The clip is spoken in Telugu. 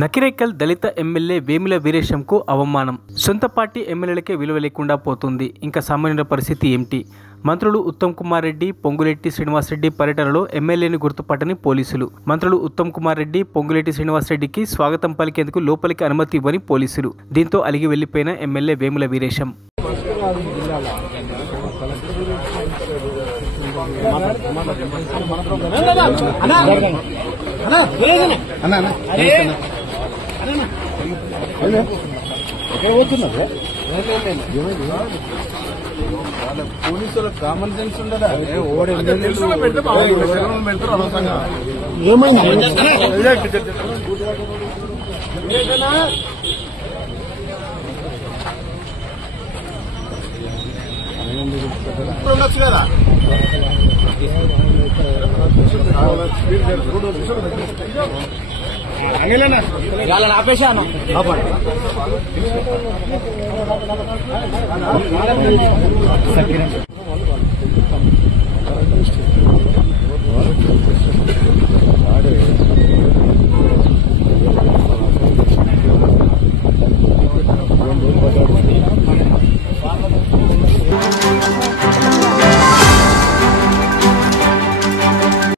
నకిరేకల్ దళిత ఎమ్మెల్యే వేముల వీరేశంకు అవమానం. సొంత పార్టీ ఎమ్మెల్యేలకే విలువ లేకుండా పోతుంది. ఇంకా సామాన్యుల పరిస్థితి ఏమిటి? మంత్రులు ఉత్తమ్ కుమార్ రెడ్డి, పొంగులేటి శ్రీనివాసరెడ్డి పర్యటనలో ఎమ్మెల్యేని గుర్తుపట్టని పోలీసులు. మంత్రులు ఉత్తమ్ కుమార్ రెడ్డి, పొంగులేటి శ్రీనివాసరెడ్డికి స్వాగతం పలికేందుకు లోపలికి అనుమతి ఇవ్వని పోలీసులు. దీంతో అలిగి వెళ్లిపోయిన ఎమ్మెల్యే వేముల వీరేశం. పోలీసుల కామన్ సెన్స్ ఉండదా? ఉండొచ్చు కదా. ఆపేశాను.